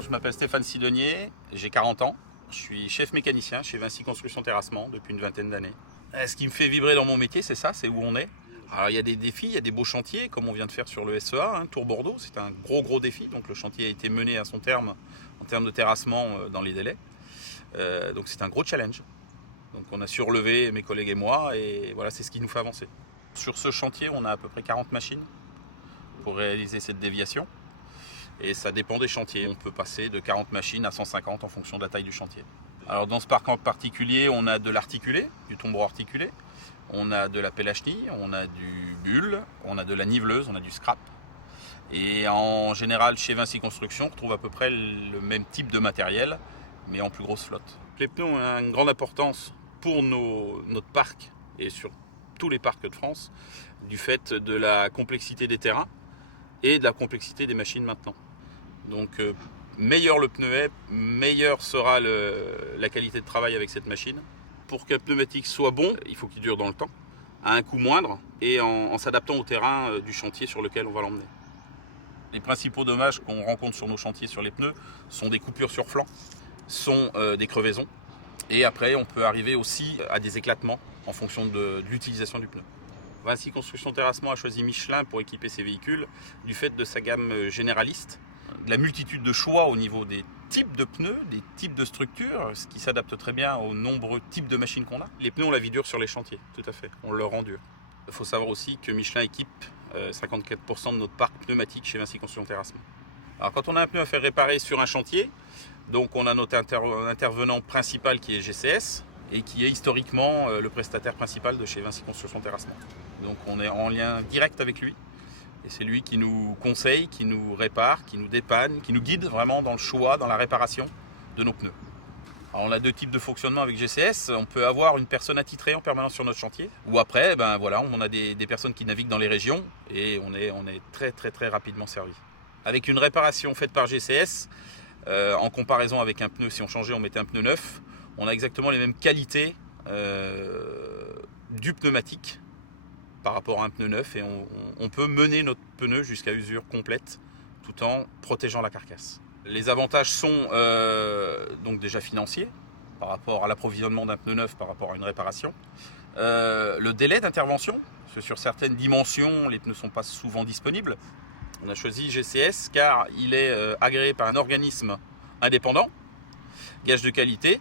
Alors, je m'appelle Stéphane Sidonier, j'ai 40 ans. Je suis chef mécanicien chez Vinci Construction Terrassement depuis une vingtaine d'années. Ce qui me fait vibrer dans mon métier, c'est ça, c'est où on est. Alors, il y a des défis, il y a des beaux chantiers, comme on vient de faire sur le SEA, Tour Bordeaux. C'est un gros défi. Donc, le chantier a été mené à son terme en termes de terrassement dans les délais. Donc, c'est un gros challenge. Donc, on a surlevé, mes collègues et moi, et voilà, c'est ce qui nous fait avancer. Sur ce chantier, on a à peu près 40 machines pour réaliser cette déviation. Et ça dépend des chantiers. On peut passer de 40 machines à 150 en fonction de la taille du chantier. Alors dans ce parc en particulier, on a de l'articulé, du tombereau articulé, on a de la pelle à chenille, on a du bulle, on a de la niveleuse, on a du scrap. Et en général, chez Vinci Construction, on retrouve à peu près le même type de matériel, mais en plus grosse flotte. Les pneus ont une grande importance pour notre parc et sur tous les parcs de France, du fait de la complexité des terrains et de la complexité des machines maintenant. Donc meilleur le pneu est, meilleure sera la qualité de travail avec cette machine. Pour qu'un pneumatique soit bon, il faut qu'il dure dans le temps, à un coût moindre et en s'adaptant au terrain du chantier sur lequel on va l'emmener. Les principaux dommages qu'on rencontre sur nos chantiers sur les pneus sont des coupures sur flanc, sont des crevaisons et après on peut arriver aussi à des éclatements en fonction de l'utilisation du pneu. Vinci Construction Terrassement a choisi Michelin pour équiper ses véhicules du fait de sa gamme généraliste, de la multitude de choix au niveau des types de pneus, des types de structures, ce qui s'adapte très bien aux nombreux types de machines qu'on a. Les pneus, on la vie dure sur les chantiers, tout à fait, on le rend dur. Il faut savoir aussi que Michelin équipe 54% de notre parc pneumatique chez Vinci Construction Terrassement. Alors quand on a un pneu à faire réparer sur un chantier, donc on a notre intervenant principal qui est GCS, et qui est historiquement le prestataire principal de chez Vinci Construction Terrassement. Donc on est en lien direct avec lui, et c'est lui qui nous conseille, qui nous répare, qui nous dépanne, qui nous guide vraiment dans le choix, dans la réparation de nos pneus. Alors on a deux types de fonctionnement avec GCS, on peut avoir une personne attitrée en permanence sur notre chantier, ou après on a des personnes qui naviguent dans les régions, et on est très rapidement servi. Avec une réparation faite par GCS, en comparaison avec un pneu, si on mettait un pneu neuf, on a exactement les mêmes qualités du pneumatique par rapport à un pneu neuf et on peut mener notre pneu jusqu'à usure complète tout en protégeant la carcasse. Les avantages sont donc déjà financiers par rapport à l'approvisionnement d'un pneu neuf par rapport à une réparation. Le délai d'intervention, parce que sur certaines dimensions, les pneus ne sont pas souvent disponibles. On a choisi GCS car il est agréé par un organisme indépendant, gage de qualité,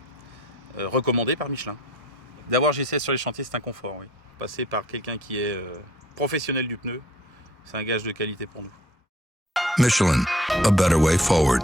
recommandé par Michelin. D'avoir GCS sur les chantiers, c'est un confort. Oui. Passer par quelqu'un qui est professionnel du pneu, c'est un gage de qualité pour nous. Michelin, a better way forward.